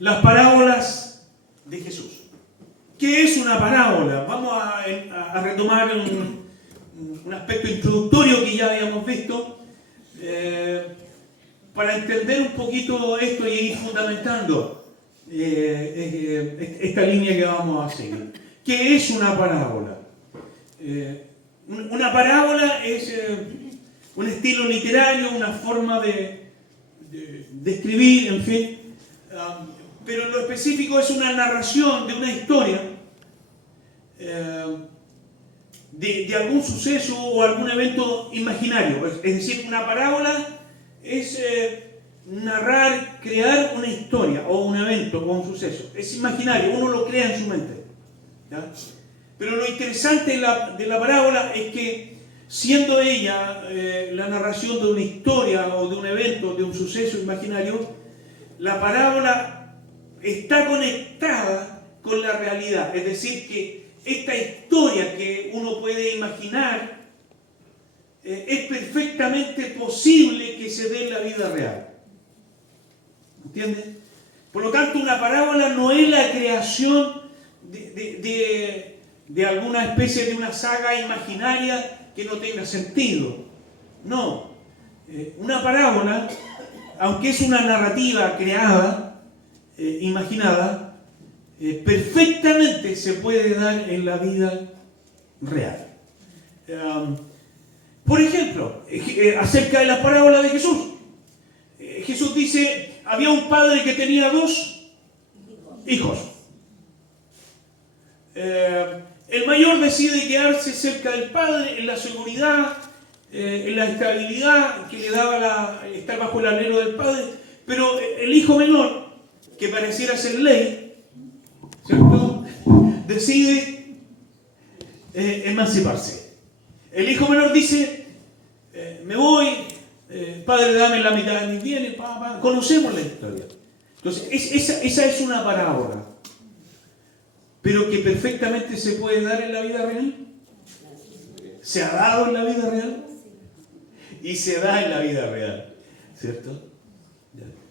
Las parábolas de Jesús. ¿Qué es una parábola? Vamos a retomar un aspecto introductorio que ya habíamos visto para entender un poquito esto y ir fundamentando esta línea que vamos a seguir. ¿Qué es una parábola? Una parábola es un estilo literario, una forma de escribir, en fin, pero en lo específico es una narración de una historia, de algún suceso o algún evento imaginario. Es decir, una parábola es narrar, crear una historia o un evento o un suceso. Es imaginario, uno lo crea en su mente, ¿ya? Pero lo interesante de la parábola es que, siendo ella la narración de una historia o de un evento, de un suceso imaginario, la parábola está conectada con la realidad. Es decir, que esta historia que uno puede imaginar es perfectamente posible que se dé en la vida real. ¿Entiendes? Por lo tanto, una parábola no es la creación de alguna especie de una saga imaginaria que no tenga sentido. No. Una parábola, aunque es una narrativa creada, imaginada, perfectamente se puede dar en la vida real. Por ejemplo, acerca de la parábola de Jesús. Jesús dice, había un padre que tenía 2 hijos. El mayor decide quedarse cerca del padre en la seguridad, en la estabilidad que le daba estar bajo el alero del padre, pero el hijo menor, que pareciera ser ley, ¿cierto?, decide emanciparse. El hijo menor dice, me voy, padre, dame la mitad de mis bienes, Conocemos la historia. Entonces, esa es una parábola, pero que perfectamente se puede dar en la vida real. ¿Se ha dado en la vida real? Y se da en la vida real, ¿cierto?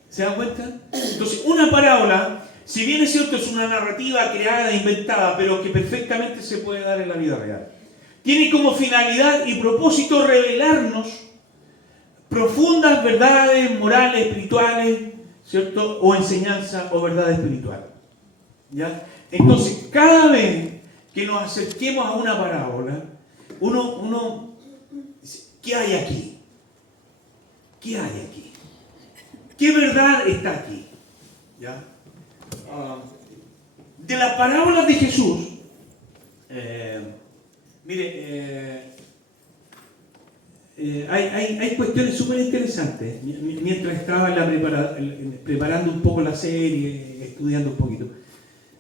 ¿Se dan cuenta? Entonces, una parábola, si bien es cierto, es una narrativa creada, inventada, pero que perfectamente se puede dar en la vida real. Tiene como finalidad y propósito revelarnos profundas verdades morales, espirituales, ¿cierto? O enseñanza o verdad espiritual. ¿Ya? Entonces, cada vez que nos acerquemos a una parábola, uno dice, ¿qué hay aquí? ¿Qué hay aquí? ¿Qué verdad está aquí? ¿Ya? De las parábolas de Jesús, hay cuestiones súper interesantes. Mientras estaba preparando un poco la serie, estudiando un poquito,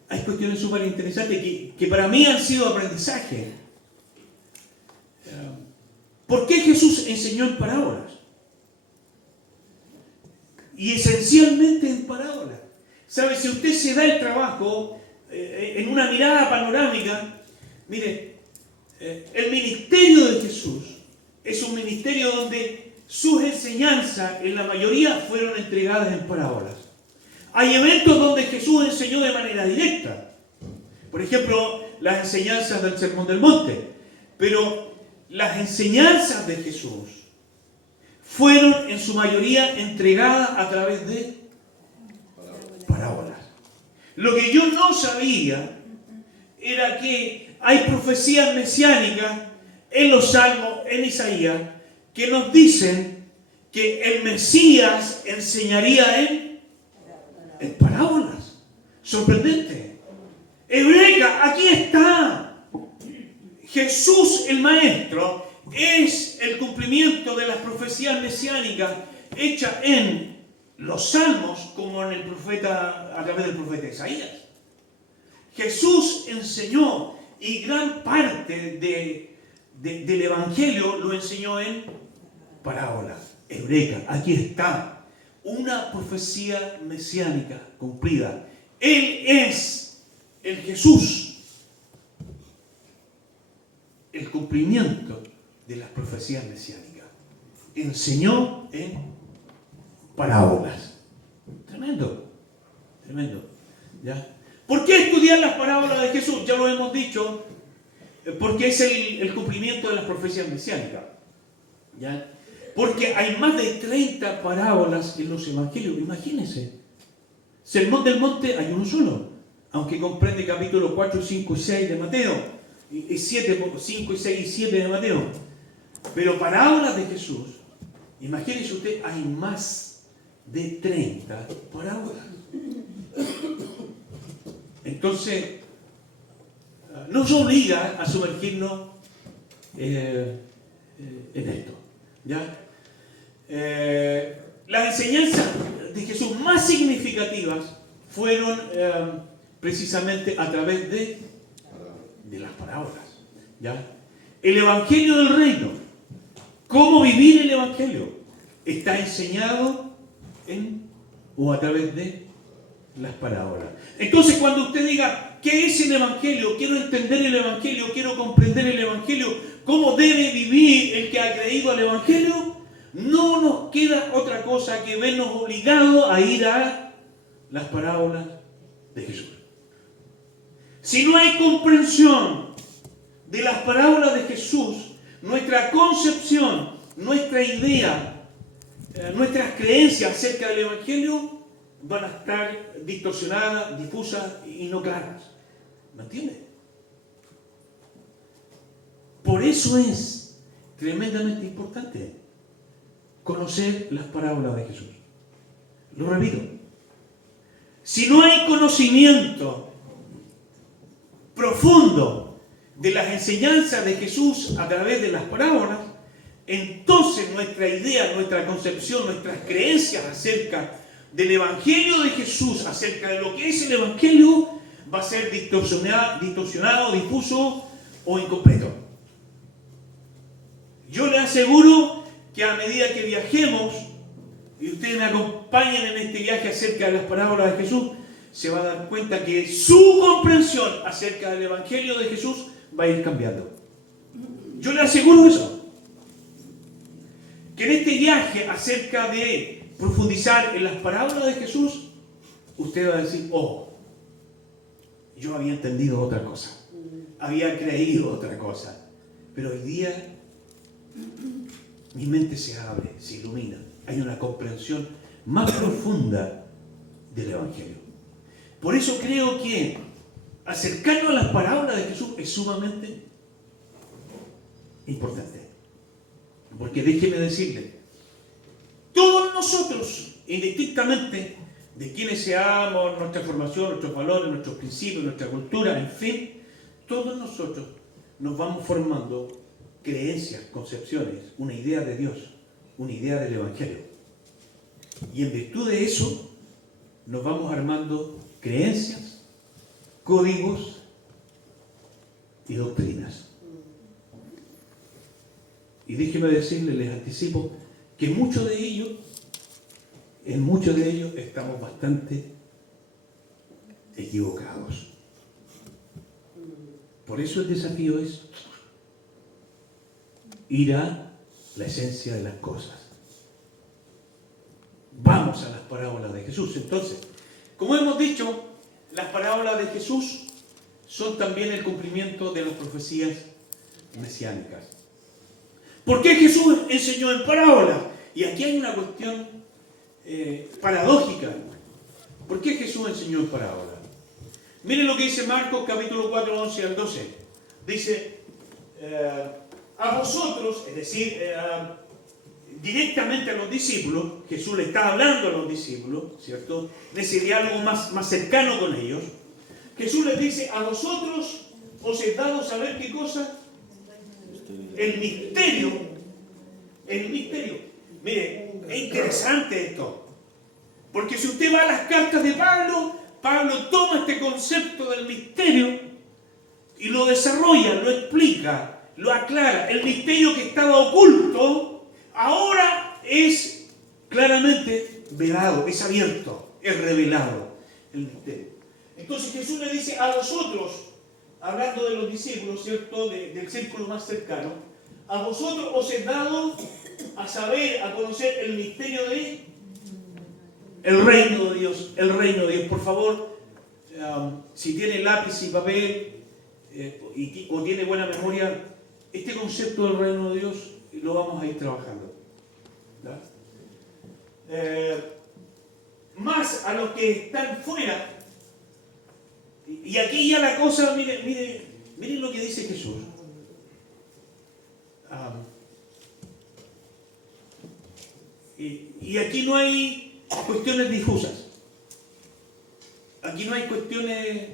hay cuestiones súper interesantes que para mí han sido aprendizaje. ¿Por qué Jesús enseñó en parábolas? Y esencialmente en parábolas. ¿Sabe? Si usted se da el trabajo en una mirada panorámica, mire, el ministerio de Jesús es un ministerio donde sus enseñanzas, en la mayoría, fueron entregadas en parábolas. Hay eventos donde Jesús enseñó de manera directa. Por ejemplo, las enseñanzas del Sermón del Monte. Pero las enseñanzas de Jesús fueron en su mayoría entregadas a través de parábolas. Lo que yo no sabía era que hay profecías mesiánicas en los Salmos, en Isaías, que nos dicen que el Mesías enseñaría en parábolas. Sorprendente. Eureka, aquí está. Jesús el Maestro es el cumplimiento de las profecías mesiánicas hechas en los Salmos como en el profeta, a través del profeta Isaías. Jesús enseñó, y gran parte del Evangelio lo enseñó en parábolas. Eureka, aquí está. Una profecía mesiánica cumplida. Él es el Jesús, el cumplimiento de las profecías mesiánicas. Enseñó en parábolas. Tremendo. Tremendo. ¿Ya? ¿Por qué estudiar las parábolas de Jesús? Ya lo hemos dicho, porque es el cumplimiento de las profecías mesiánicas. ¿Ya? Porque hay más de 30 parábolas en los evangelios. Imagínense. Sermón del Monte hay uno solo, aunque comprende capítulos 4, 5 y 6 de Mateo, y 7, 5 y 6 y 7 de Mateo. Pero parábolas de Jesús, imagínense usted, hay más de 30 parábolas. Entonces, nos obliga a sumergirnos en esto. ¿Ya? Las enseñanzas de Jesús más significativas fueron precisamente a través de las parábolas. ¿Ya? El Evangelio del Reino, cómo vivir el Evangelio, está enseñado o a través de las parábolas. Entonces, cuando usted diga, ¿qué es el Evangelio? Quiero entender el Evangelio, quiero comprender el Evangelio, ¿cómo debe vivir el que ha creído al Evangelio? No nos queda otra cosa que vernos obligados a ir a las parábolas de Jesús. Si no hay comprensión de las parábolas de Jesús, nuestra concepción, nuestra idea, nuestras creencias acerca del Evangelio van a estar distorsionadas, difusas y no claras. ¿Me entiende? Por eso es tremendamente importante conocer las parábolas de Jesús. Lo repito. Si no hay conocimiento profundo de las enseñanzas de Jesús a través de las parábolas, entonces nuestra idea, nuestra concepción, nuestras creencias acerca del Evangelio de Jesús, acerca de lo que es el Evangelio, va a ser distorsionado, difuso o incompleto. Yo le aseguro que a medida que viajemos, y ustedes me acompañen en este viaje acerca de las parábolas de Jesús, se va a dar cuenta que su comprensión acerca del Evangelio de Jesús va a ir cambiando. Yo le aseguro eso. Que en este viaje acerca de profundizar en las parábolas de Jesús, usted va a decir, oh, yo había entendido otra cosa, había creído otra cosa, pero hoy día mi mente se abre, se ilumina, hay una comprensión más profunda del Evangelio. Por eso creo que acercarnos a las parábolas de Jesús es sumamente importante. Porque déjeme decirle, todos nosotros, indistintamente de quienes seamos, nuestra formación, nuestros valores, nuestros principios, nuestra cultura, en fin, todos nosotros nos vamos formando creencias, concepciones, una idea de Dios, una idea del Evangelio. Y en virtud de eso, nos vamos armando creencias, códigos y doctrinas. Y déjeme decirles, les anticipo, que en muchos de ellos estamos bastante equivocados. Por eso el desafío es ir a la esencia de las cosas. Vamos a las parábolas de Jesús. Entonces, como hemos dicho, las parábolas de Jesús son también el cumplimiento de las profecías mesiánicas. ¿Por qué Jesús enseñó en parábolas? Y aquí hay una cuestión paradójica. ¿Por qué Jesús enseñó en parábolas? Miren lo que dice Marcos capítulo 4, 11 al 12. Dice, a vosotros, es decir, directamente a los discípulos, Jesús le está hablando a los discípulos, ¿cierto? En ese diálogo más cercano con ellos, Jesús les dice, a vosotros os he dado saber qué cosa. El misterio. Mire, es interesante esto. Porque si usted va a las cartas de Pablo, Pablo toma este concepto del misterio y lo desarrolla, lo explica, lo aclara. El misterio que estaba oculto, ahora es claramente velado, es abierto, es revelado el misterio. Entonces Jesús le dice a vosotros, hablando de los discípulos, ¿cierto? Del círculo más cercano, a vosotros os he dado a saber, a conocer el misterio El reino de Dios, el reino de Dios. Por favor, si tiene lápiz y papel o tiene buena memoria, este concepto del reino de Dios lo vamos a ir trabajando. ¿Ya? Más a los que están fuera. Y aquí ya la cosa, miren lo que dice Jesús. Y aquí no hay cuestiones difusas. Aquí no hay cuestiones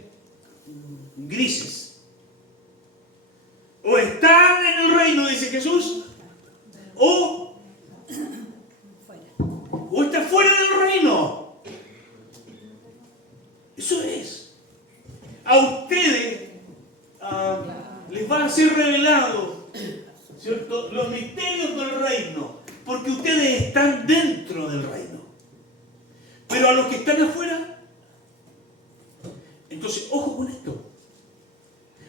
grises. O están en el reino, dice Jesús, o está fuera del reino. Eso es. A ustedes les van a ser revelados, ¿cierto?, los misterios del reino, porque ustedes están dentro del reino. Pero a los que están afuera, entonces, ojo con esto.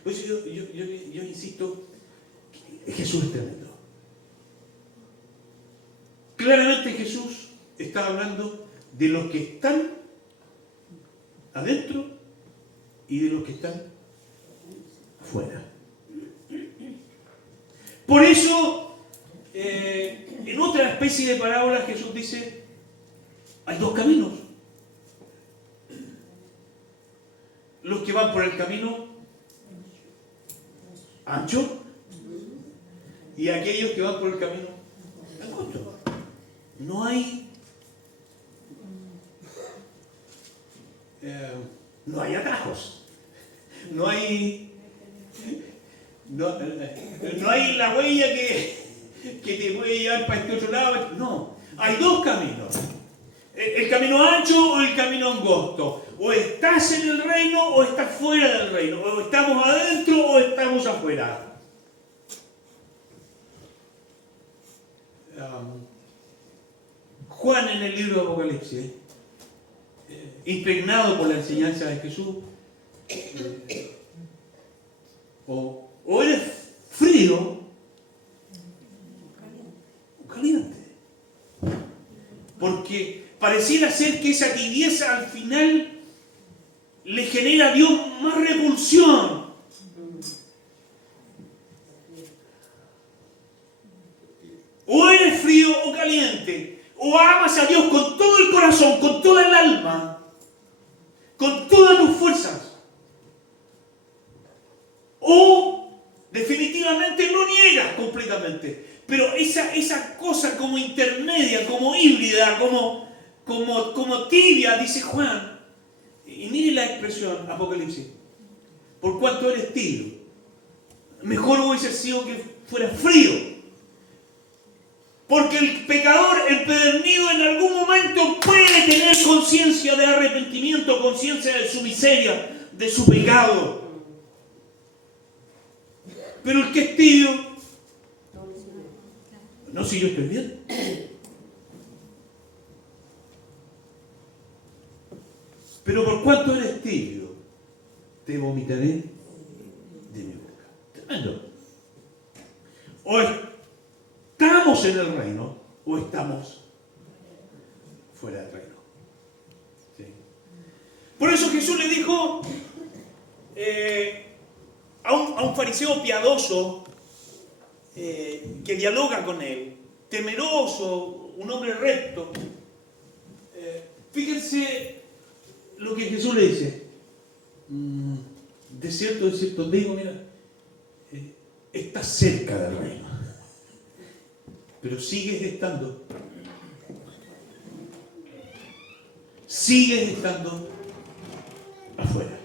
Pues yo insisto, Jesús es tremendo. Claramente Jesús está hablando de los que están adentro y de los que están afuera. Por eso, en otra especie de parábola Jesús dice, hay dos caminos. Los que van por el camino ancho y aquellos que van por el camino angosto. No hay atajos. No hay la huella que te puede llevar para este otro lado. No, hay dos caminos. El camino ancho o el camino angosto. O estás en el reino o estás fuera del reino. O estamos adentro o estamos afuera. Juan en el libro de Apocalipsis, impregnado por la enseñanza de Jesús, o eres frío o caliente. Porque pareciera ser que esa tibieza al final le genera a Dios más repulsión. O eres frío o caliente. O amas a Dios con todo el corazón, con toda el alma, con todas tus fuerzas. O definitivamente no niegas completamente. Pero esa cosa como intermedia, como híbrida, como tibia, dice Juan. Y mire la expresión, Apocalipsis. Por cuanto eres tibio. Mejor hubiese sido que fuera frío. Porque el pecador empedernido en algún momento puede tener conciencia de arrepentimiento, conciencia de su miseria, de su pecado. Pero el que es tibio, no, si yo estoy bien. Pero por cuanto eres tibio, te vomitaré de mi boca. Tremendo. O estamos en el reino o estamos fuera del reino. ¿Sí? Por eso Jesús le dijo a un fariseo piadoso que dialoga con él, temeroso, un hombre recto. Fíjense lo que Jesús le dice. De cierto te digo, mira, estás cerca del reino, pero sigues estando afuera.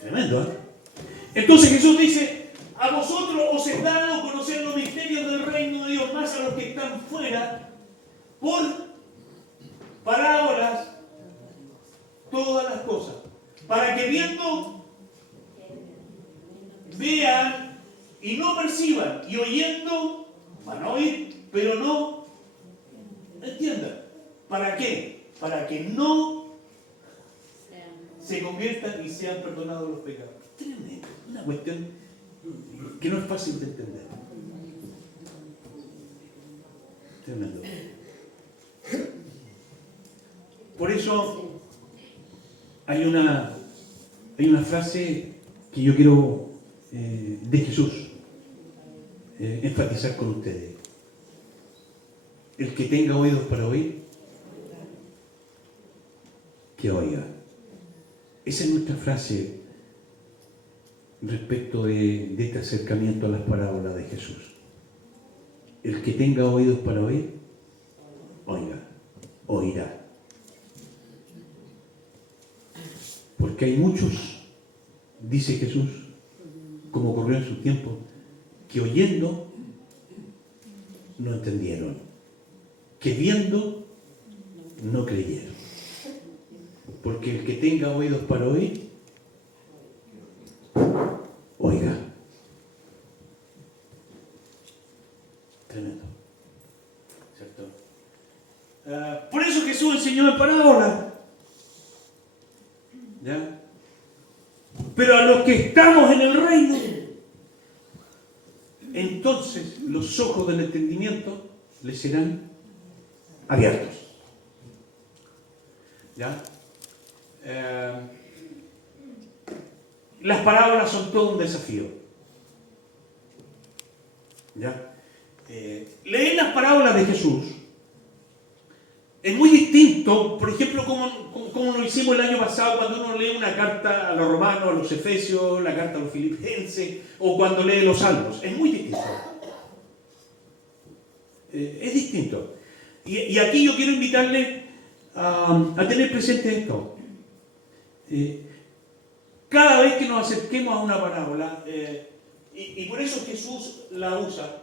Tremendo, ¿eh? Entonces Jesús dice, a vosotros os es dado conocer los misterios del reino de Dios, más a los que están fuera, por parábolas, todas las cosas, para que viendo vean y no perciban, y oyendo van a oír, pero no entiendan. ¿Para qué? Para que no se conviertan y sean perdonados los pecados. Tremendo, una cuestión que no es fácil de entender. Tremendo. Por eso hay una frase que yo quiero de Jesús enfatizar con ustedes. El que tenga oídos para oír, que oiga. Esa es nuestra frase respecto de este acercamiento a las parábolas de Jesús. El que tenga oídos para oír, oiga, oirá. Porque hay muchos, dice Jesús, como ocurrió en su tiempo, que oyendo no entendieron, que viendo no creyeron. Porque el que tenga oídos para oír, oiga. Tremendo. ¿Cierto? Por eso Jesús enseñó en parábola. ¿Ya? Pero a los que estamos en el reino, entonces los ojos del entendimiento les serán abiertos. ¿Ya? Las parábolas son todo un desafío. ¿Ya? Leer las parábolas de Jesús es muy distinto, por ejemplo, como lo hicimos el año pasado cuando uno lee una carta a los romanos, a los efesios, la carta a los filipenses, o cuando lee los salmos. Es muy distinto. Es distinto. Y aquí yo quiero invitarle a tener presente esto. Cada vez que nos acerquemos a una parábola, y por eso Jesús la usa,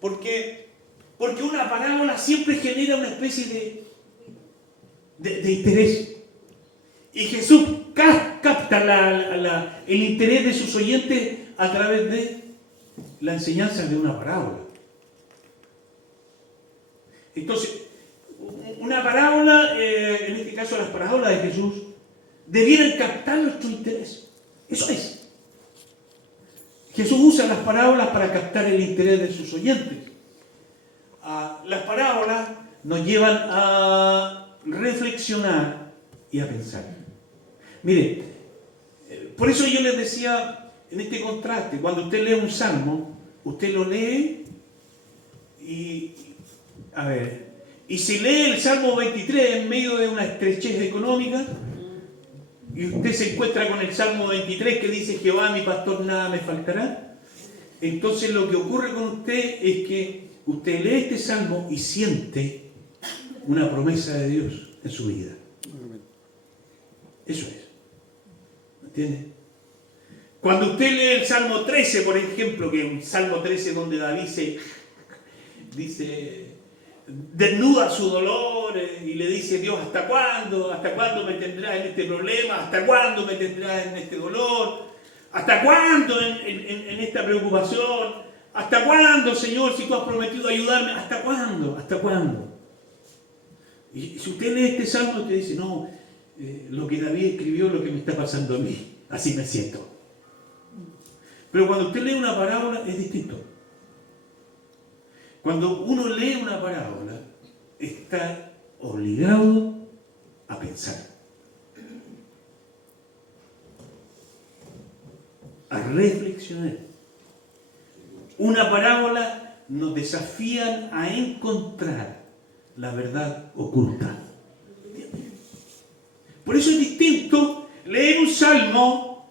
porque una parábola siempre genera una especie de interés. Y Jesús capta el interés de sus oyentes a través de la enseñanza de una parábola. Entonces, una parábola, en este caso las parábolas de Jesús, debieran captar nuestro interés. Eso es. Jesús usa las parábolas para captar el interés de sus oyentes. Las parábolas nos llevan a reflexionar y a pensar. Mire, por eso yo les decía en este contraste, cuando usted lee un salmo, usted lo lee y si lee el Salmo 23 en medio de una estrechez económica, y usted se encuentra con el Salmo 23 que dice: Jehová mi pastor, nada me faltará. Entonces lo que ocurre con usted es que usted lee este salmo y siente una promesa de Dios en su vida. Eso es. ¿Me entiende? Cuando usted lee el Salmo 13, por ejemplo, que es un Salmo 13 donde David desnuda su dolor y le dice: Dios, ¿hasta cuándo? ¿Hasta cuándo me tendrás en este problema? ¿Hasta cuándo me tendrás en este dolor? ¿Hasta cuándo en esta preocupación? ¿Hasta cuándo, Señor, si tú has prometido ayudarme? ¿Hasta cuándo? ¿Hasta cuándo? Y si usted lee este salmo, usted dice: no, lo que David escribió es lo que me está pasando a mí. Así me siento. Pero cuando usted lee una parábola es distinto. Cuando uno lee una parábola, está obligado a pensar, a reflexionar. Una parábola nos desafía a encontrar la verdad oculta. Por eso es distinto leer un salmo,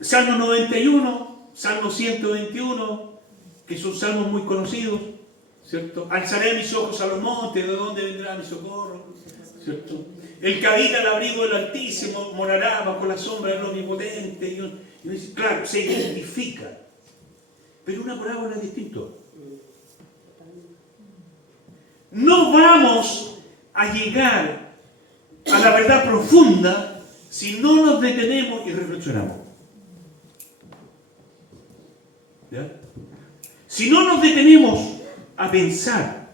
Salmo 91, Salmo 121, que son salmos muy conocidos, ¿cierto? Alzaré mis ojos a los montes, ¿de dónde vendrá mi socorro? ¿Cierto? El que habita al abrigo del Altísimo morará bajo la sombra del Omnipotente. Y dice, claro, se identifica. Pero una parábola es distinto. No vamos a llegar a la verdad profunda si no nos detenemos y reflexionamos. ¿Ya? Si no nos detenemos a pensar,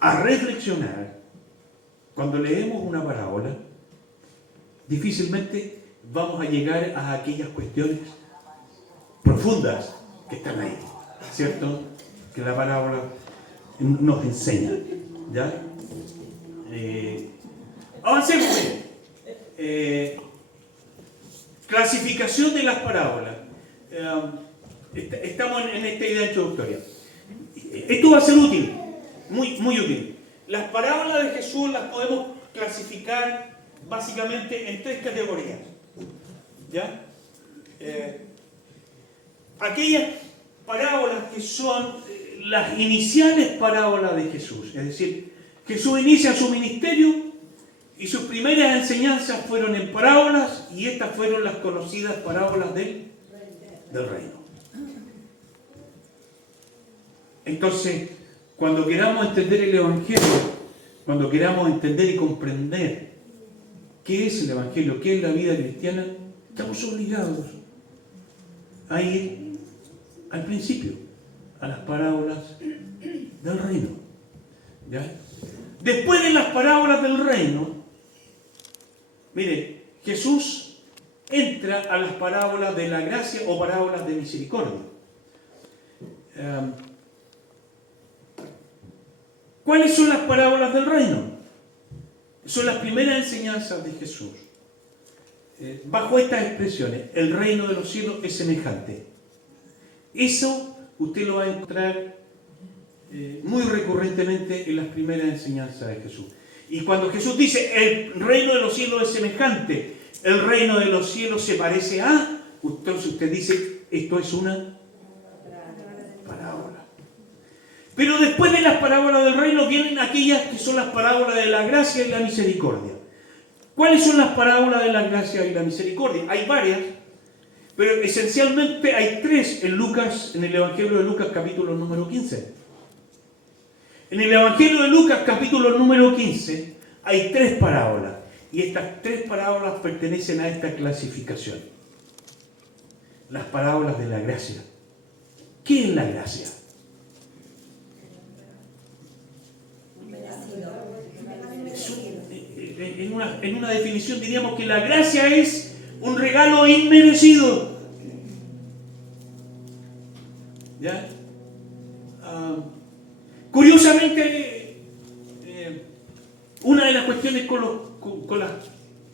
a reflexionar, cuando leemos una parábola, difícilmente vamos a llegar a aquellas cuestiones profundas que están ahí, ¿cierto? Que la parábola nos enseña, ¿ya? Avancemos. Clasificación de las parábolas. Estamos en esta idea introductoria. Esto va a ser útil, muy útil. Las parábolas de Jesús las podemos clasificar básicamente en 3 categorías. ¿Ya? Aquellas parábolas que son las iniciales parábolas de Jesús. Es decir, Jesús inicia su ministerio y sus primeras enseñanzas fueron en parábolas, y estas fueron las conocidas parábolas del reino. Entonces, cuando queramos entender el Evangelio, cuando queramos entender y comprender qué es el Evangelio, qué es la vida cristiana, estamos obligados a ir al principio, a las parábolas del reino. ¿Ya? Después de las parábolas del reino, mire, Jesús entra a las parábolas de la gracia o parábolas de misericordia. ¿Cuáles son las parábolas del reino? Son las primeras enseñanzas de Jesús. Bajo estas expresiones, el reino de los cielos es semejante. Eso usted lo va a encontrar muy recurrentemente en las primeras enseñanzas de Jesús. Y cuando Jesús dice, el reino de los cielos es semejante, el reino de los cielos se parece a, entonces usted dice, esto es una parábola. Pero después de las parábolas del reino vienen aquellas que son las parábolas de la gracia y la misericordia. ¿Cuáles son las parábolas de la gracia y la misericordia? Hay varias, pero esencialmente hay 3 en Lucas, en el Evangelio de Lucas, capítulo número 15. En el Evangelio de Lucas, capítulo número 15, hay 3 parábolas. Y estas 3 parábolas pertenecen a esta clasificación. Las parábolas de la gracia. ¿Qué es la gracia? En una definición diríamos que la gracia es un regalo inmerecido. ¿Ya? Curiosamente, una de las cuestiones con las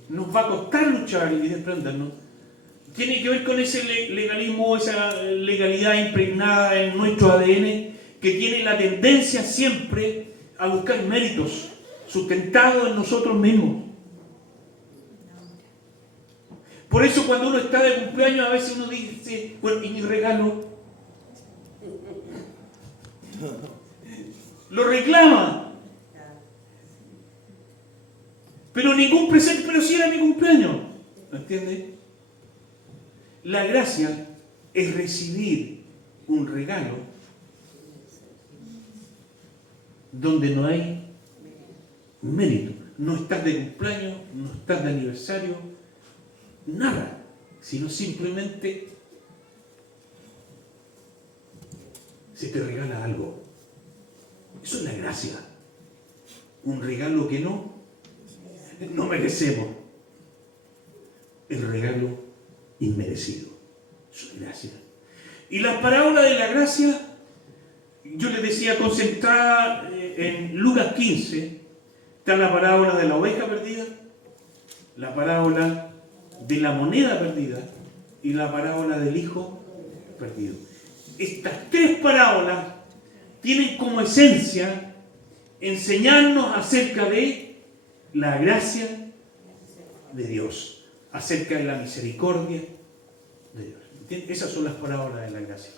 nos va a costar luchar y desprendernos tiene que ver con ese legalismo, esa legalidad impregnada en nuestro ADN, que tiene la tendencia siempre a buscar méritos sustentados en nosotros mismos. Por eso cuando uno está de cumpleaños, a veces uno dice, bueno, ¿y mi regalo? Lo reclama. Pero ningún presente, pero sí era mi cumpleaños. ¿Me entiende? La gracia es recibir un regalo donde no hay mérito. No estás de cumpleaños, no estás de aniversario, nada, sino simplemente se te regala algo. Eso es la gracia. Un regalo que no merecemos. El regalo inmerecido. Eso es gracia. Y la parábola de la gracia, yo les decía, concentrada en Lucas 15, está la parábola de la oveja perdida, la parábola de la moneda perdida y la parábola del hijo perdido. Estas 3 parábolas tienen como esencia enseñarnos acerca de la gracia de Dios, acerca de la misericordia de Dios. ¿Entiendes? Esas son las parábolas de la gracia.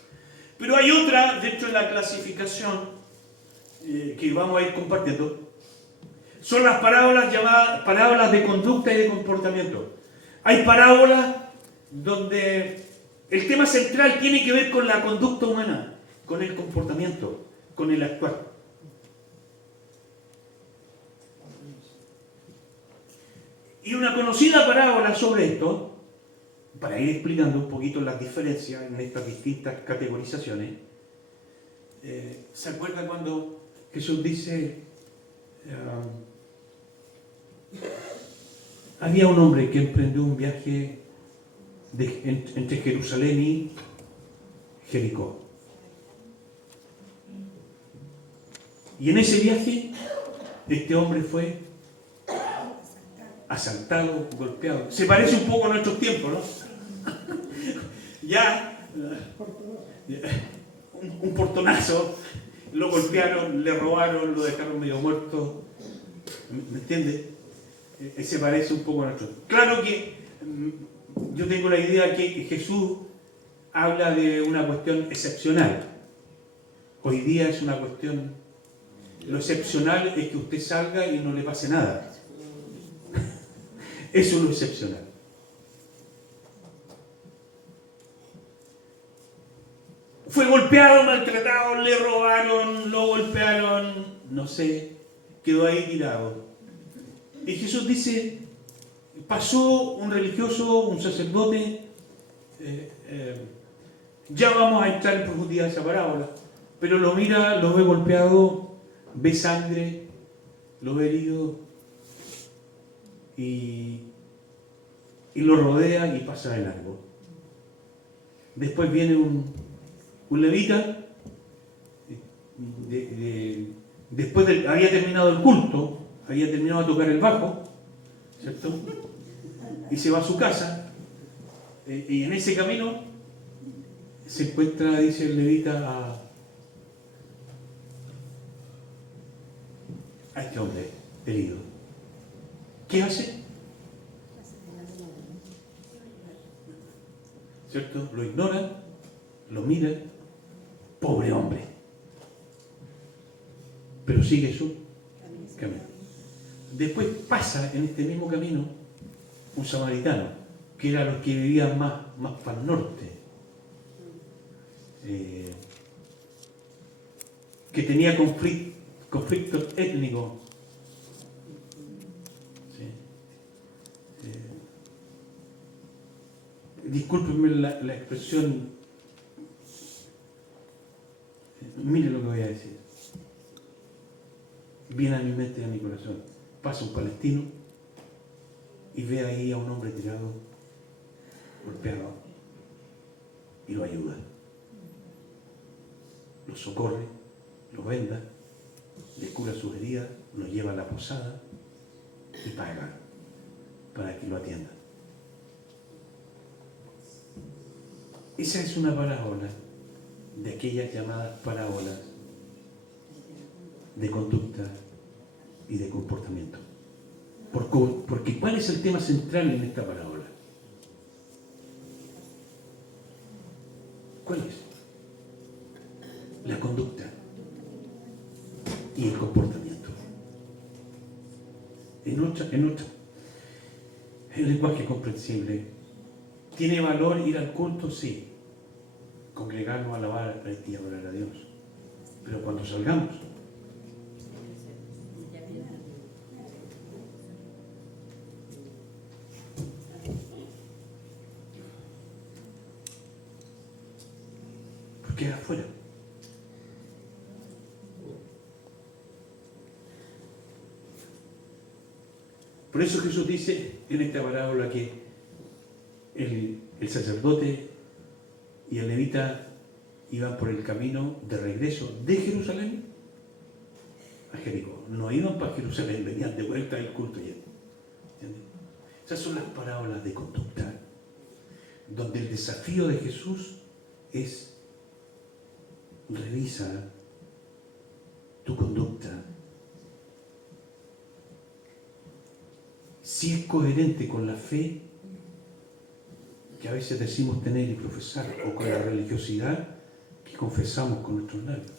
Pero hay otra dentro de la clasificación que vamos a ir compartiendo. Son las parábolas llamadas parábolas de conducta y de comportamiento. Hay parábolas donde el tema central tiene que ver con la conducta humana, con el comportamiento, con el actuar. Y una conocida parábola sobre esto, para ir explicando un poquito las diferencias en estas distintas categorizaciones, ¿se acuerda cuando Jesús dice, había un hombre que emprendió un viaje entre Jerusalén y Jericó? Y en ese viaje, este hombre fue asaltado, golpeado. Se parece un poco a nuestros tiempos, ¿no? Ya, un portonazo, lo golpearon, le robaron, lo dejaron medio muerto. ¿Me entiendes? Se parece un poco a nuestro. Claro que yo tengo la idea que Jesús habla de una cuestión excepcional. Hoy día es una cuestión... Lo excepcional es que usted salga y no le pase nada. Eso es lo excepcional. Fue golpeado, maltratado, le robaron, lo golpearon, no sé, quedó ahí tirado. Y Jesús dice, pasó un religioso, un sacerdote, ya vamos a entrar en profundidad de esa parábola, pero lo mira, lo ve golpeado, ve sangre, lo ve herido y lo rodea y pasa de largo. Después viene un levita, después había terminado el culto, había terminado de tocar el bajo, ¿cierto? Y se va a su casa, y en ese camino se encuentra, dice el levita, a este hombre herido. ¿Qué hace? ¿Cierto? Lo ignora, lo mira, pobre hombre. Pero sigue su camino. Después pasa en este mismo camino un samaritano, que era los que vivían más para el norte, que tenía conflictos étnicos. ¿Sí? Discúlpenme la expresión, mire lo que voy a decir. Viene a mi mente y a mi corazón. Pasa un palestino y ve ahí a un hombre tirado, golpeado, y lo ayuda. Lo socorre, lo venda, le cura sus heridas, lo lleva a la posada y paga para que lo atienda. Esa es una parábola de aquellas llamadas parábolas de conducta y de comportamiento. Porque ¿cuál es el tema central en esta parábola? ¿Cuál es? La conducta y el comportamiento. En lenguaje comprensible. ¿Tiene valor ir al culto? Sí. Congregarnos a alabar y adorar a Dios. Pero cuando salgamos, porque afuera. Por eso Jesús dice en esta parábola que el sacerdote y el levita iban por el camino de regreso de Jerusalén a Jericó. No iban para Jerusalén, venían de vuelta al culto ya. ¿Entiendes? Esas son las parábolas de conducta, donde el desafío de Jesús es: revisa tu conducta. Si es coherente con la fe que a veces decimos tener y profesar, o con la religiosidad que confesamos con nuestros labios.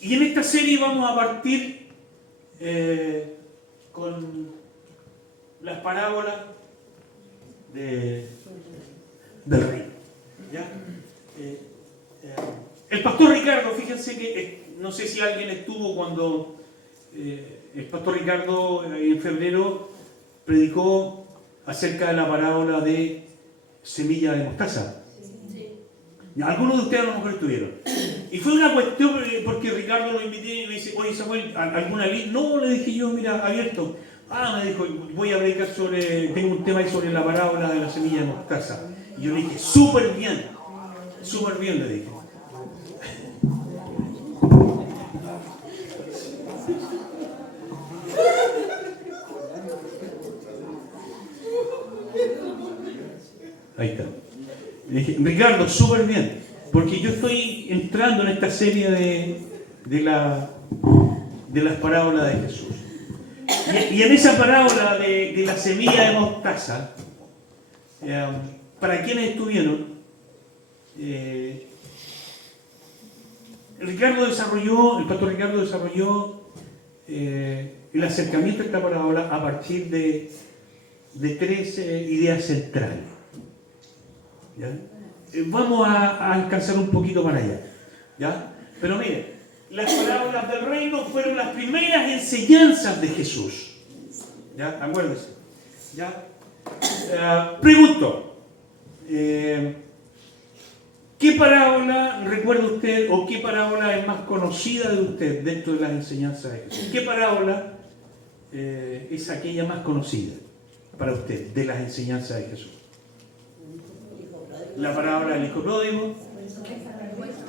Y en esta serie vamos a partir con las parábolas del rey. ¿Ya? El pastor Ricardo, fíjense que no sé si alguien estuvo cuando el pastor Ricardo en febrero predicó acerca de la parábola de semilla de mostaza. Sí. Algunos de ustedes a lo mejor estuvieron. Y fue una cuestión porque Ricardo lo invité y me dice: oye Samuel, ¿alguna ley? No, le dije yo, mira, abierto. Me dijo, voy a predicar tengo un tema ahí sobre la parábola de la semilla de mostaza. Y yo le dije, súper bien, le dije. Ahí está. Le dije, Ricardo, súper bien, porque yo estoy entrando en esta serie de las parábolas de Jesús. Y en esa parábola de la semilla de mostaza, para quienes estuvieron, el pastor Ricardo desarrolló el acercamiento a esta parábola a partir de tres ideas centrales. ¿Ya? Vamos a alcanzar un poquito para allá. ¿Ya? Pero mire, las parábolas del reino fueron las primeras enseñanzas de Jesús. ¿Ya? Acuérdense. ¿Ya? Pregunto, ¿qué parábola recuerda usted o qué parábola es más conocida de usted dentro de las enseñanzas de Jesús? ¿Qué parábola es aquella más conocida para usted de las enseñanzas de Jesús? La parábola del hijo pródigo,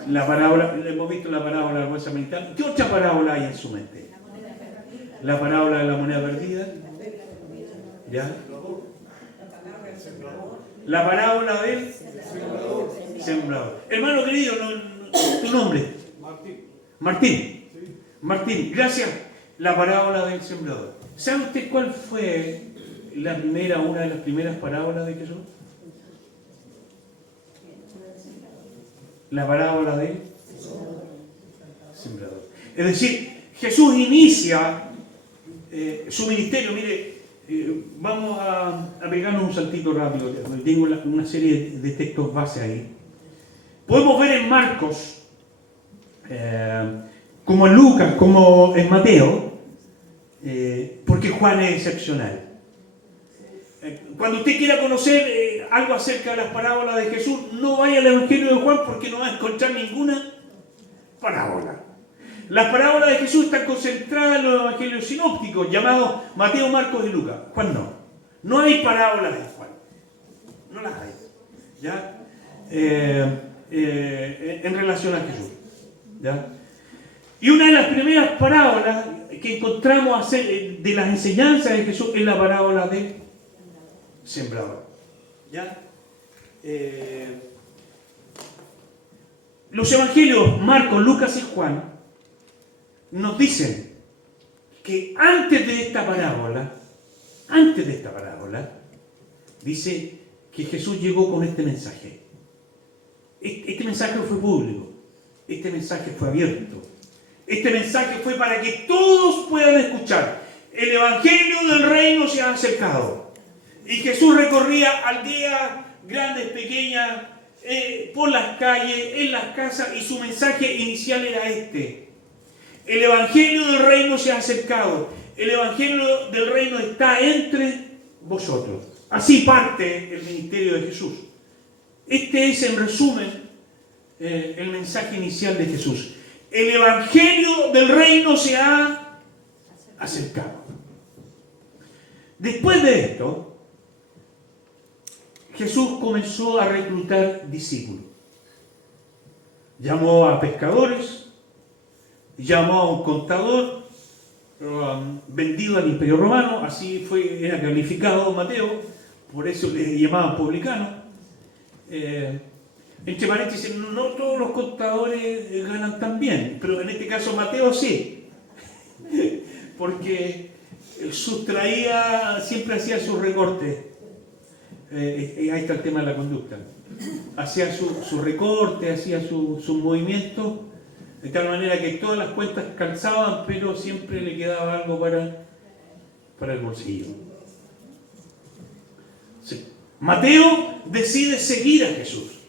hemos visto la parábola del buen samaritano. ¿Qué otra parábola hay en su mente? La parábola de la moneda perdida. ¿Ya? La parábola del sembrador. Hermano querido, tu nombre. Martín. Martín, gracias. La parábola del sembrador. ¿Sabe usted cuál fue una de las primeras parábolas de Jesús? La parábola del sembrador. Es decir, Jesús inicia su ministerio. Mire, vamos a pegarnos un saltito rápido. Tengo una serie de textos base ahí. Podemos ver en Marcos, como en Lucas, como en Mateo, porque Juan es excepcional. Cuando usted quiera conocer algo acerca de las parábolas de Jesús, no vaya al Evangelio de Juan porque no va a encontrar ninguna parábola. Las parábolas de Jesús están concentradas en los evangelios sinópticos, llamados Mateo, Marcos y Lucas. Juan no. No hay parábolas de Juan. No las hay. ¿Ya? En relación a Jesús. ¿Ya? Y una de las primeras parábolas que encontramos de las enseñanzas de Jesús es la parábola del sembrador. ¿Ya? Los evangelios Marcos, Lucas y Juan nos dicen que antes de esta parábola, dice que Jesús llegó con este mensaje. Este mensaje fue público, este mensaje fue abierto, este mensaje fue para que todos puedan escuchar. El evangelio del reino se ha acercado. Y Jesús recorría aldeas grandes, pequeñas, por las calles, en las casas, y su mensaje inicial era este: el evangelio del reino se ha acercado, el evangelio del reino está entre vosotros. Así parte el ministerio de Jesús. Este es, en resumen, el mensaje inicial de Jesús. El evangelio del reino se ha acercado. Después de esto, Jesús comenzó a reclutar discípulos. Llamó a pescadores, llamó a un contador vendido al Imperio Romano, así era calificado Mateo, por eso le llamaban publicano. Entre paréntesis, no todos los contadores ganan tan bien, pero en este caso Mateo sí, porque siempre hacía sus recortes. Ahí está el tema de la conducta. Hacía su recorte, hacía sus movimientos, de tal manera que todas las cuentas calzaban, pero siempre le quedaba algo para el bolsillo. Sí. Mateo decide seguir a Jesús.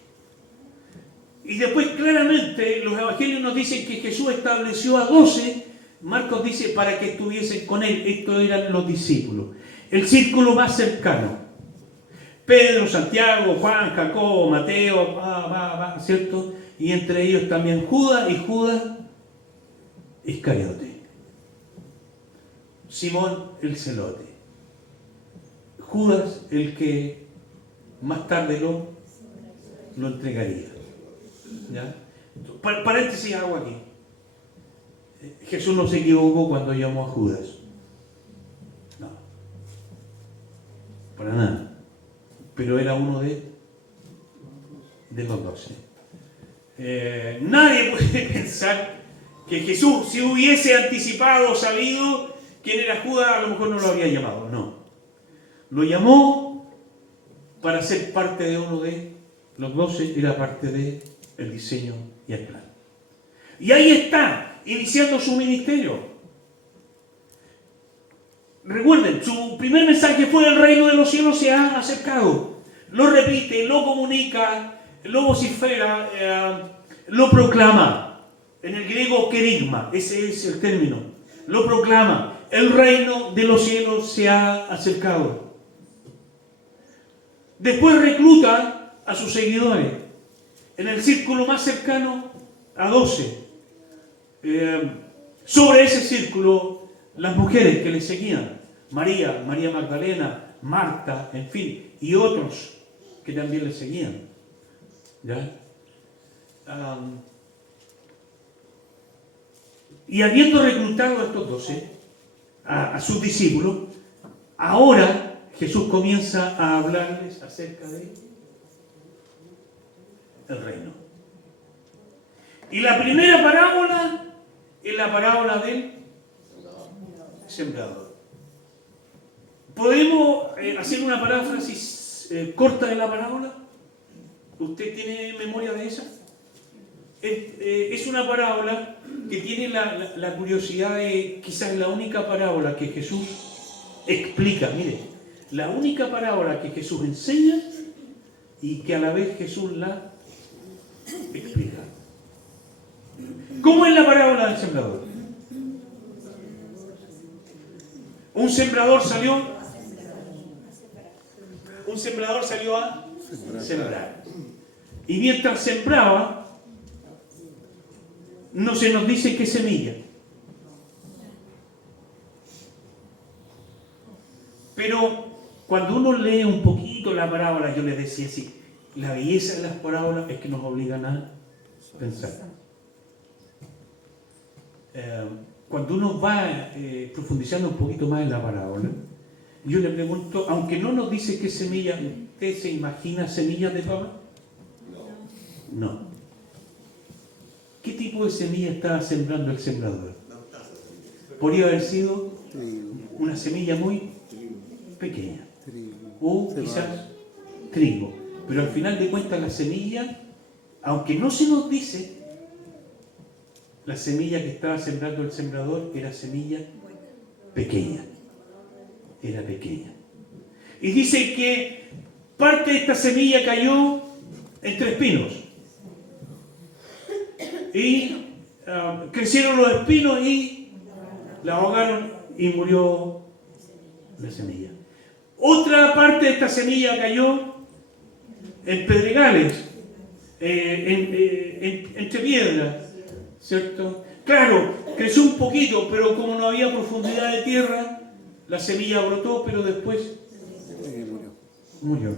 Y después claramente los evangelios nos dicen que Jesús estableció a 12, Marcos dice, para que estuviesen con él. Estos eran los discípulos. El círculo más cercano. Pedro, Santiago, Juan, Jacobo, Mateo, ¿cierto? Y entre ellos también Judas Iscariote. Simón el celote. Judas, el que más tarde lo entregaría. ¿Ya? Paréntesis hago aquí. Jesús no se equivocó cuando llamó a Judas. No. Para nada. Pero era uno de de los 12. Nadie puede pensar que Jesús, si hubiese anticipado o sabido quién era Judas, a lo mejor no lo habría llamado. No. Lo llamó para ser parte de uno de los 12, era parte del diseño y el plan. Y ahí está, iniciando su ministerio. Recuerden, su primer mensaje fue: el reino de los cielos se ha acercado. Lo repite, lo comunica, lo vocifera, lo proclama. En el griego, kerigma, ese es el término. Lo proclama. El reino de los cielos se ha acercado. Después recluta a sus seguidores. En el círculo más cercano, a 12. Sobre ese círculo, las mujeres que le seguían. María Magdalena, Marta, en fin, y otros que también le seguían. ¿Ya? Y habiendo reclutado a estos 12, a sus discípulos, ahora Jesús comienza a hablarles acerca de el reino. Y la primera parábola es la parábola del sembrador. ¿Podemos hacer una paráfrasis corta de la parábola? ¿Usted tiene memoria de esa? Es una parábola que tiene la curiosidad de, quizás la única parábola que Jesús explica. Mire, la única parábola que Jesús enseña y que a la vez Jesús la explica. ¿Cómo es la parábola del sembrador? Un sembrador salió a sembrar. Y mientras sembraba, no se nos dice qué semilla. Pero cuando uno lee un poquito la parábola, yo les decía así, la belleza de las parábolas es que nos obligan a pensar. Cuando uno va profundizando un poquito más en la parábola, yo le pregunto, aunque no nos dice qué semilla, ¿usted se imagina semillas de papa? No. ¿Qué tipo de semilla estaba sembrando el sembrador? Podría haber sido una semilla muy pequeña, o quizás trigo, pero al final de cuentas la semilla, aunque no se nos dice, la semilla que estaba sembrando el sembrador era semilla pequeña. Era pequeña. Y dice que parte de esta semilla cayó entre espinos. Y crecieron los espinos y la ahogaron y murió la semilla. Otra parte de esta semilla cayó en pedregales, entre piedras. ¿Cierto? Claro, creció un poquito, pero como no había profundidad de tierra, la semilla brotó, pero después murió.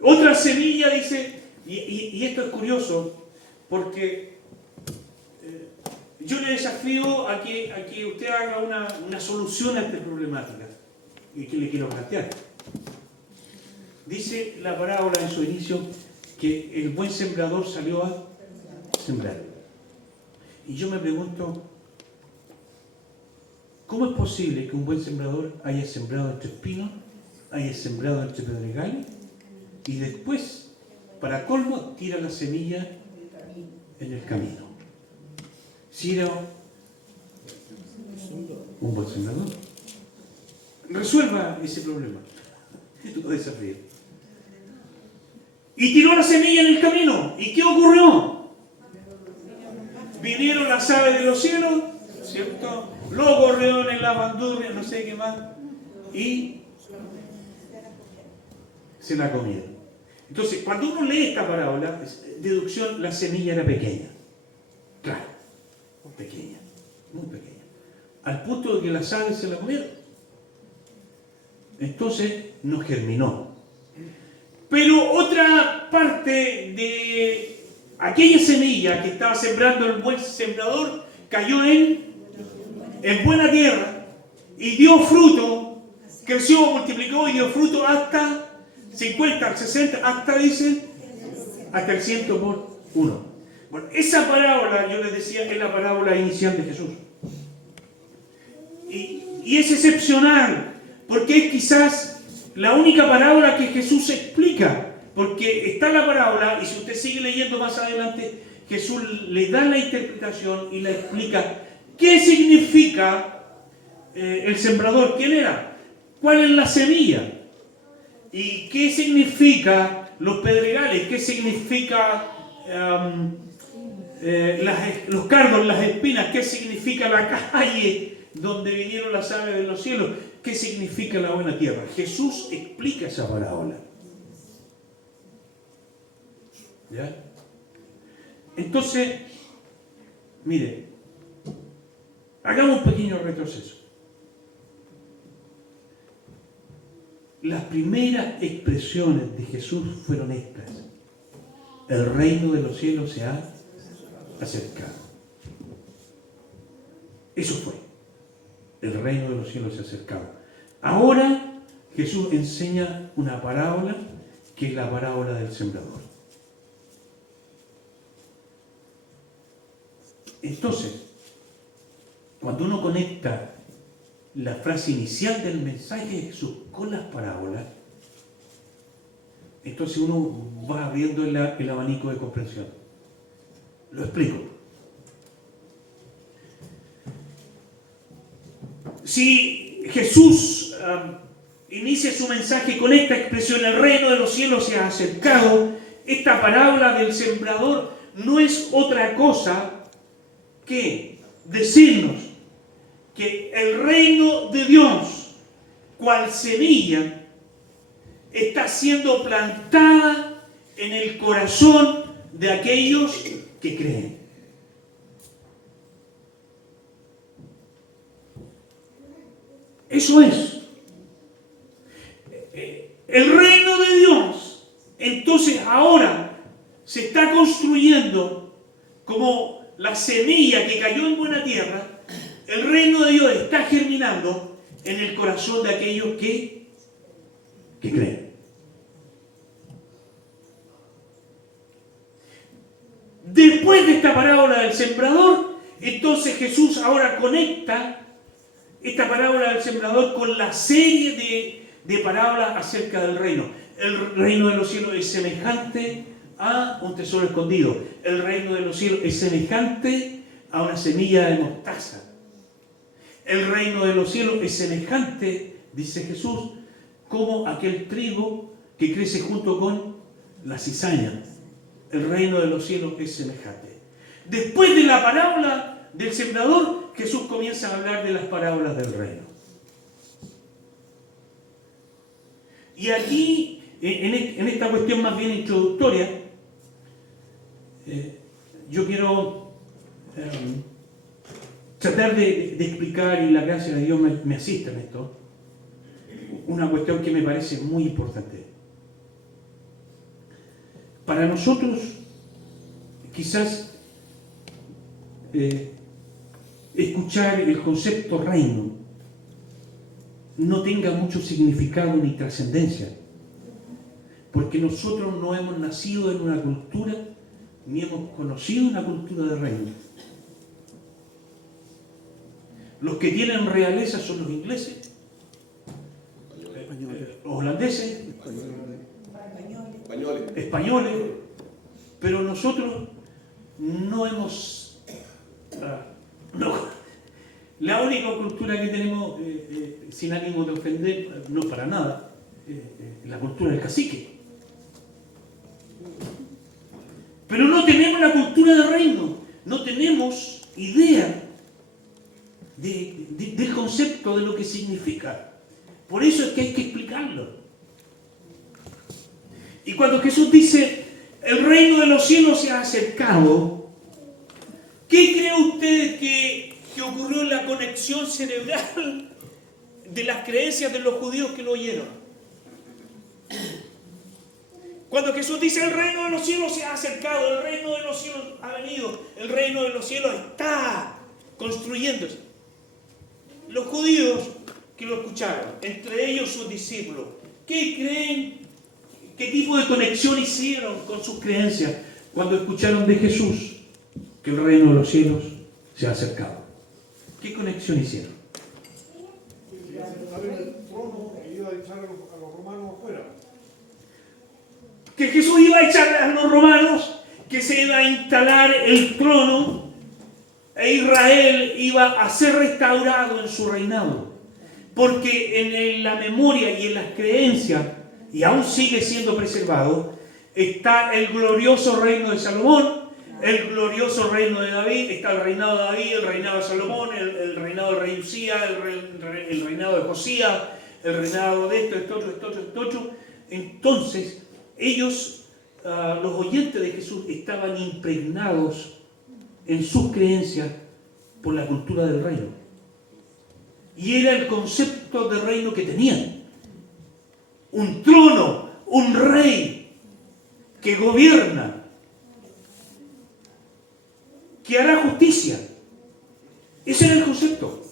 Otra semilla dice, y esto es curioso, porque yo le desafío a que usted haga una solución a esta problemática y que le quiero plantear. Dice la parábola en su inicio que el buen sembrador salió a sembrar. Y yo me pregunto, ¿cómo es posible que un buen sembrador haya sembrado entre espinos, haya sembrado entre pedregales y después, para colmo, tira la semilla en el camino? Si era un buen sembrador. Resuelva ese problema. Lo desafío. Y tiró la semilla en el camino. ¿Y qué ocurrió? Vinieron las aves de los cielos, ¿cierto? Los gorriones, las bandurrias, no sé qué más, y se la comieron. Entonces, cuando uno lee esta parábola, deducción, la semilla era pequeña. Claro, pequeña, muy pequeña. Al punto de que las aves se la comieron. Entonces, no germinó. Pero otra parte de aquella semilla que estaba sembrando el buen sembrador cayó en buena tierra y dio fruto, creció, multiplicó y dio fruto hasta 50, 60, hasta dice hasta el 100 por 1. Bueno, esa parábola, yo les decía, es la parábola inicial de Jesús. Y es excepcional, porque es quizás la única parábola que Jesús explica. Porque está la parábola, y si usted sigue leyendo más adelante, Jesús le da la interpretación y la explica. ¿Qué significa el sembrador? ¿Quién era? ¿Cuál es la semilla? ¿Y qué significa los pedregales? ¿Qué significa los cardos, las espinas? ¿Qué significa la calle donde vinieron las aves de los cielos? ¿Qué significa la buena tierra? Jesús explica esa parábola. ¿Ya? Entonces, mire, hagamos un pequeño retroceso. Las primeras expresiones de Jesús fueron estas: el reino de los cielos se ha acercado. Eso fue. El reino de los cielos se ha acercado. Ahora Jesús enseña una parábola que es la parábola del sembrador. Entonces, cuando uno conecta la frase inicial del mensaje de Jesús con las parábolas, entonces uno va abriendo el abanico de comprensión. Lo explico. Si Jesús inicia su mensaje con esta expresión: el reino de los cielos se ha acercado, esta parábola del sembrador no es otra cosa que decirnos que el reino de Dios, cual semilla, está siendo plantada en el corazón de aquellos que creen. Eso es. El reino de Dios, entonces ahora se está construyendo como la semilla que cayó en buena tierra. El reino de Dios está germinando en el corazón de aquellos que creen. Después de esta parábola del sembrador, entonces Jesús ahora conecta esta parábola del sembrador con la serie de parábolas acerca del reino. El reino de los cielos es semejante a un tesoro escondido. El reino de los cielos es semejante a una semilla de mostaza. El reino de los cielos es semejante, dice Jesús, como aquel trigo que crece junto con la cizaña. El reino de los cielos es semejante. Después de la parábola del sembrador, Jesús comienza a hablar de las parábolas del reino. Y aquí, en esta cuestión más bien introductoria, yo quiero tratar de explicar, y la gracia de Dios me asiste en esto, una cuestión que me parece muy importante. Para nosotros, quizás escuchar el concepto reino no tenga mucho significado ni trascendencia, porque nosotros no hemos nacido en una cultura ni hemos conocido una cultura de reino. Los que tienen realeza son los ingleses, los holandeses, españoles, pero nosotros no hemos... la única cultura que tenemos, sin ánimo de ofender, no para nada, la cultura del cacique. Pero no tenemos la cultura de reino, no tenemos idea del concepto, de lo que significa. Por eso es que hay que explicarlo. Y cuando Jesús dice, el reino de los cielos se ha acercado, ¿qué cree usted que ocurrió en la conexión cerebral de las creencias de los judíos que lo oyeron? Cuando Jesús dice, el reino de los cielos se ha acercado, el reino de los cielos ha venido, el reino de los cielos está construyéndose. Los judíos que lo escucharon, entre ellos sus discípulos, ¿qué creen ¿Qué tipo de conexión hicieron con sus creencias cuando escucharon de Jesús que el reino de los cielos se ha acercado? ¿Qué conexión hicieron? Iba a sentar en el trono e iba a echar a los romanos afuera. Que Jesús iba a echar a los romanos, que se iba a instalar el trono e Israel iba a ser restaurado en su reinado. Porque en la memoria y en las creencias, y aún sigue siendo preservado, está el glorioso reino de Salomón, el glorioso reino de David, está el reinado de David, el reinado de Salomón, el reinado del rey Usías, el reinado de Josías, el reinado de esto, esto otro. Entonces, ellos, los oyentes de Jesús, estaban impregnados en sus creencias por la cultura del reino. Y era el concepto de reino que tenían. Un trono, un rey que gobierna, que hará justicia. Ese era el concepto.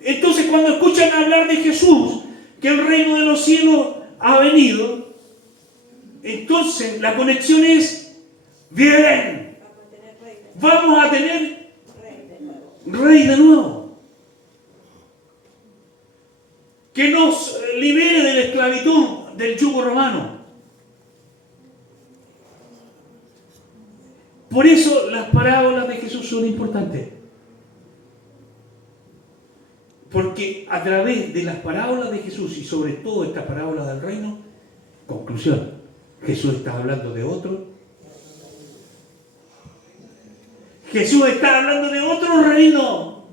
Entonces, cuando escuchan hablar de Jesús, que el reino de los cielos ha venido, entonces la conexión es: bien, vamos a tener rey de nuevo, que nos libere de la esclavitud del yugo romano. Por eso las parábolas de Jesús son importantes. Porque a través de las parábolas de Jesús, y sobre todo estas parábolas del reino, conclusión, Jesús está hablando de otro. Jesús está hablando de otro reino.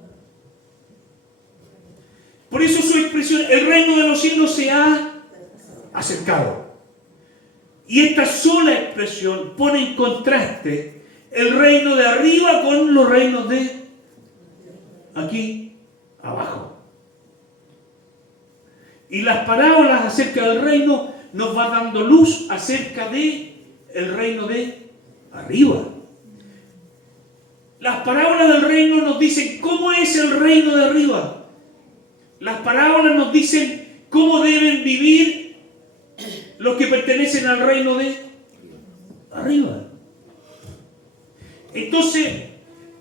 Por eso su expresión, el reino de los cielos se ha acercado. Y esta sola expresión pone en contraste el reino de arriba con los reinos de aquí abajo. Y las parábolas acerca del reino nos va dando luz acerca de el reino de arriba. Las parábolas del reino nos dicen cómo es el reino de arriba. Las parábolas nos dicen cómo deben vivir los que pertenecen al reino de arriba. Entonces,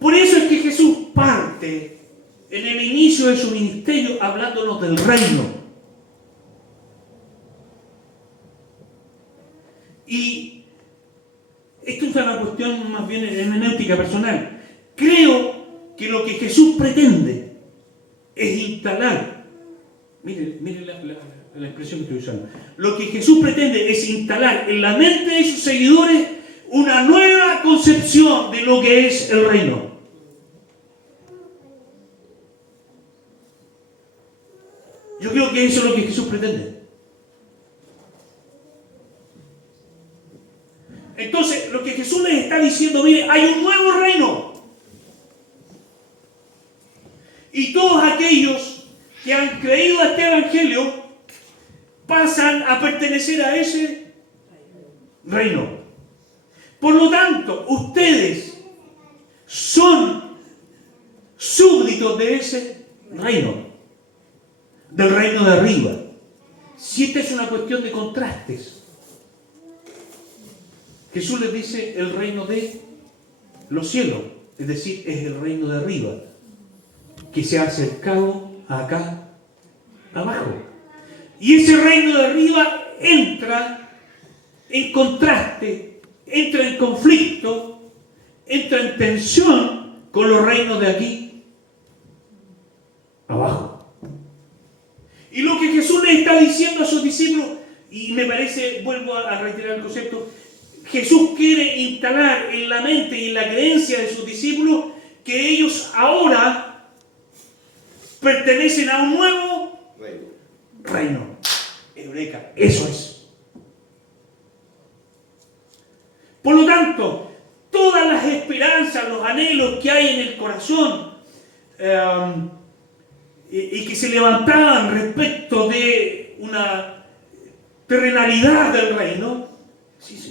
por eso es que Jesús parte en el inicio de su ministerio hablándonos del reino. Y esto es una cuestión más bien hermenéutica personal. Creo que lo que Jesús pretende es instalar, mire la expresión que estoy usando, lo que Jesús pretende es instalar en la mente de sus seguidores una nueva concepción de lo que es el reino. Yo creo que eso es lo que Jesús pretende. Entonces, lo que Jesús les está diciendo, mire, hay un nuevo reino. Y todos aquellos que han creído a este evangelio pasan a pertenecer a ese reino. Por lo tanto, ustedes son súbditos de ese reino, del reino de arriba. Si esta es una cuestión de contrastes, Jesús les dice el reino de los cielos, es decir, es el reino de arriba, que se ha acercado acá abajo. Y ese reino de arriba entra en contraste, entra en conflicto, entra en tensión con los reinos de aquí abajo. Y lo que Jesús le está diciendo a sus discípulos, y me parece, vuelvo a reiterar el concepto, Jesús quiere instalar en la mente y en la creencia de sus discípulos que ellos ahora pertenecen a un nuevo reino. Eureka, eso es. Por lo tanto, todas las esperanzas, los anhelos que hay en el corazón y que se levantaban respecto de una terrenalidad del reino,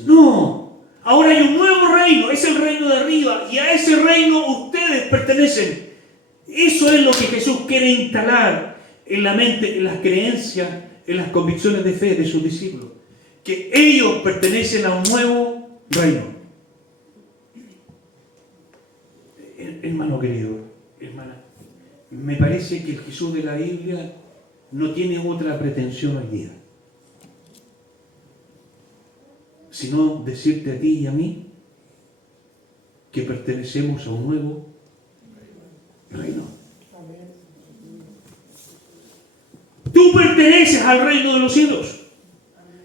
no, ahora hay un nuevo reino, es el reino de arriba, y a ese reino ustedes pertenecen. Eso es lo que Jesús quiere instalar en la mente, en las creencias, en las convicciones de fe de sus discípulos. que ellos pertenecen a un nuevo reino. Hermano querido, hermana, me parece que el Jesús de la Biblia no tiene otra pretensión hoy día, sino decirte a ti y a mí que pertenecemos a un nuevo reino. Tú perteneces al reino de los cielos,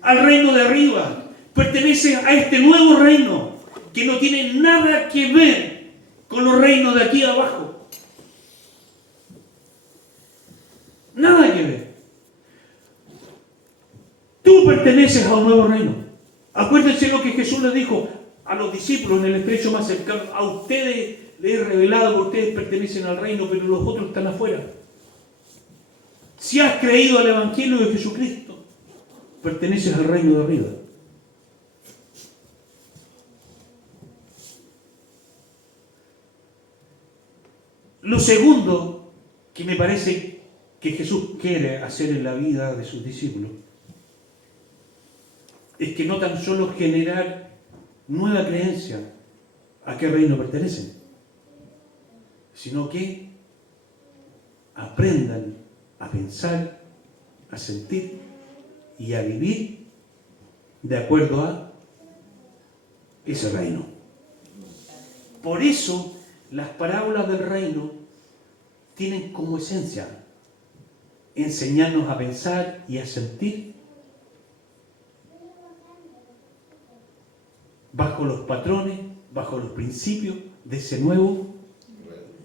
al reino de arriba. Perteneces a este nuevo reino que no tiene nada que ver con los reinos de aquí abajo. Nada que ver. Tú perteneces a un nuevo reino. Acuérdense lo que Jesús le dijo a los discípulos en el estrecho más cercano. A ustedes les he revelado que ustedes pertenecen al reino, pero los otros están afuera. Si has creído al Evangelio de Jesucristo, perteneces al reino de arriba. Lo segundo que me parece que Jesús quiere hacer en la vida de sus discípulos es que no tan solo generar nueva creencia a qué reino pertenecen, sino que aprendan a pensar, a sentir y a vivir de acuerdo a ese reino. Por eso las parábolas del reino tienen como esencia enseñarnos a pensar y a sentir bajo los patrones, bajo los principios de ese nuevo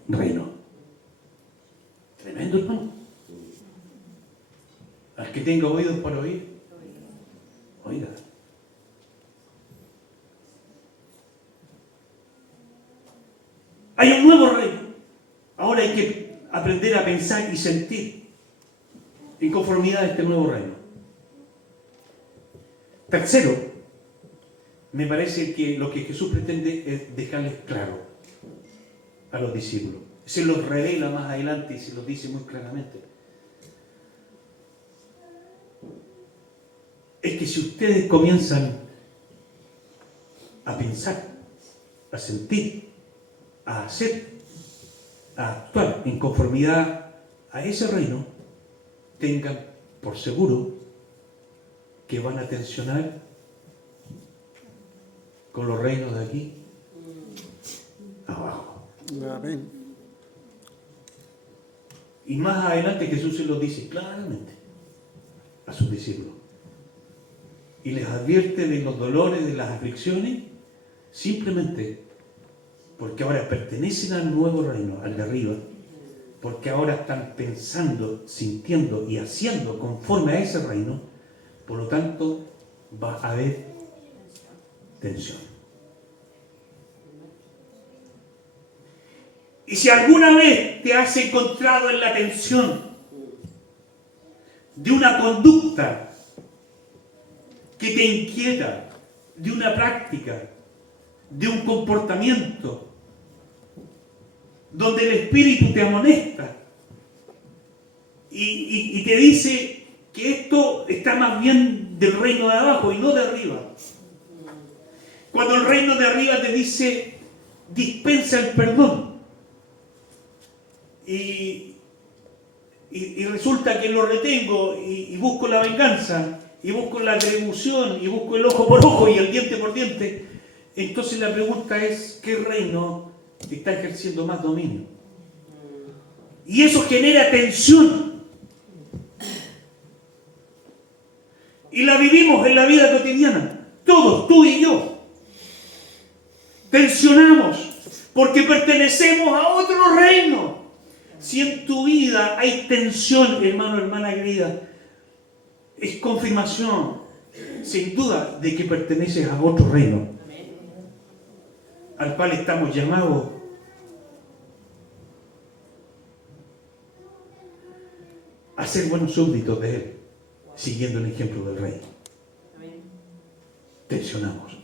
reino. Tremendo, hermano. Al que tenga oídos para oír, oiga. Hay un nuevo reino. Ahora hay que aprender a pensar y sentir en conformidad a este nuevo reino. Tercero, me parece que lo que Jesús pretende es dejarles claro a los discípulos. Se los revela más adelante y se los dice muy claramente. Es que si ustedes comienzan a pensar, a sentir, a hacer, a actuar en conformidad a ese reino, tengan por seguro que van a tensionar con los reinos de aquí abajo. Amén. Y más adelante Jesús se lo dice claramente a sus discípulos. Y les advierte de los dolores, de las aflicciones, simplemente porque ahora pertenecen al nuevo reino, al de arriba, porque ahora están pensando, sintiendo y haciendo conforme a ese reino, por lo tanto va a haber tensión. Y si alguna vez te has encontrado en la tensión de una conducta que te inquieta, de una práctica, de un comportamiento, donde el Espíritu te amonesta y te dice que esto está más bien del reino de abajo y no de arriba. Cuando el reino de arriba te dice, dispensa el perdón, y resulta que lo retengo y busco la venganza, y busco la atribución, y busco el ojo por ojo y el diente por diente, entonces la pregunta es, ¿qué reino está ejerciendo más dominio? Y eso genera tensión. Y la vivimos en la vida cotidiana, todos, tú y yo. Tensionamos porque pertenecemos a otro reino. Si en tu vida hay tensión, hermano, hermana querida, es confirmación, sin duda, de que perteneces a otro reino, al cual estamos llamados a ser buenos súbditos de Él, siguiendo el ejemplo del Rey. Tensionamos.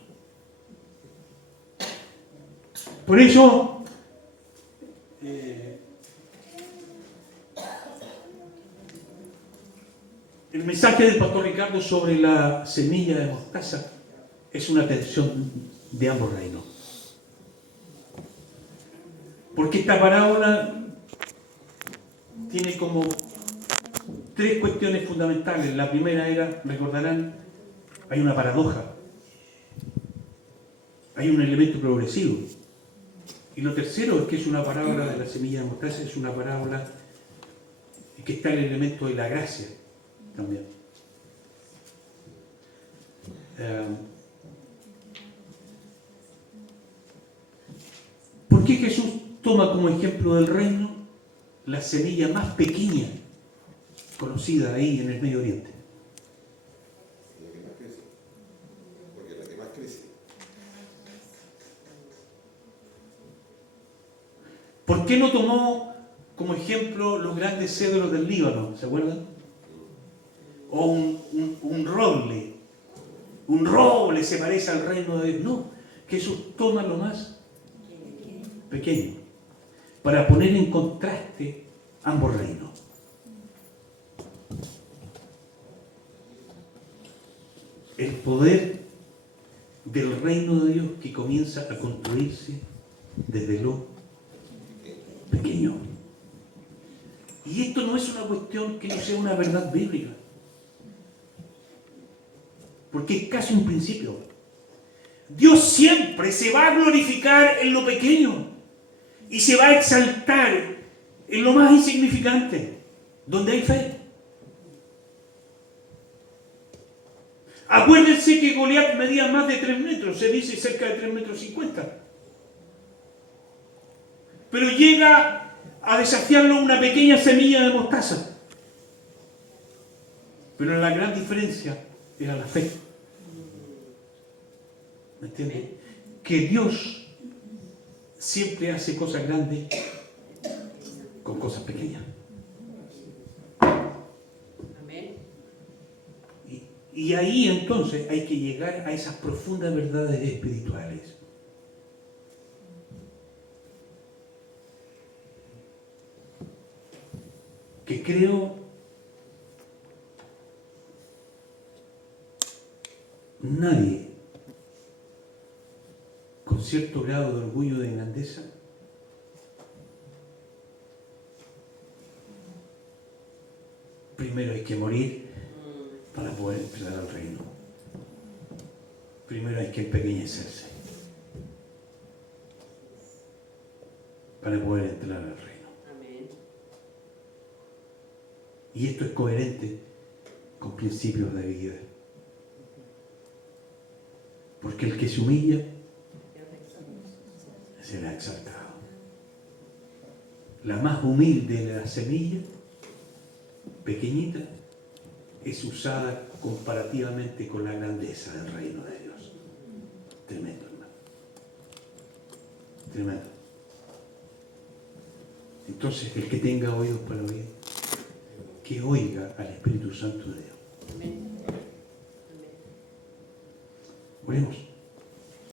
Por eso, El mensaje del pastor Ricardo sobre la semilla de mostaza es una tensión de ambos reinos. Porque esta parábola tiene como tres cuestiones fundamentales. La primera era, recordarán, hay una paradoja, hay un elemento progresivo. Y lo tercero es que es una parábola de la semilla de mostaza, es una parábola que está el elemento de la gracia también. ¿Por qué Jesús toma como ejemplo del reino la semilla más pequeña conocida ahí en el Medio Oriente? La que más crece. Porque es la que más crece. ¿Por qué no tomó como ejemplo los grandes cedros del Líbano? ¿Se acuerdan? O un roble. Un roble se parece al reino de Dios. No, Jesús toma lo más pequeño para poner en contraste ambos reinos. El poder del reino de Dios que comienza a construirse desde lo pequeño. Y esto no es una cuestión que no sea una verdad bíblica, porque es casi un principio. Dios siempre se va a glorificar en lo pequeño y se va a exaltar en lo más insignificante, donde hay fe. Acuérdense que Goliat medía más de 3 metros, se dice cerca de 3,50 metros. Pero llega a desafiarlo una pequeña semilla de mostaza. Pero la gran diferencia era la fe. ¿Me entiendes? Que Dios siempre hace cosas grandes con cosas pequeñas. Amén. Y ahí entonces hay que llegar a esas profundas verdades espirituales. Que creo nadie con cierto grado de orgullo de grandeza primero hay que morir para poder entrar al reino. Primero hay que empequeñecerse para poder entrar al reino. Amén. Y esto es coherente con principios de vida. Porque el que se humilla será exaltado. La más humilde de las semillas, pequeñita, es usada comparativamente con la grandeza del reino de Dios. Tremendo, hermano. Tremendo. Entonces, el que tenga oídos para oír, que oiga al Espíritu Santo de Dios. Amén.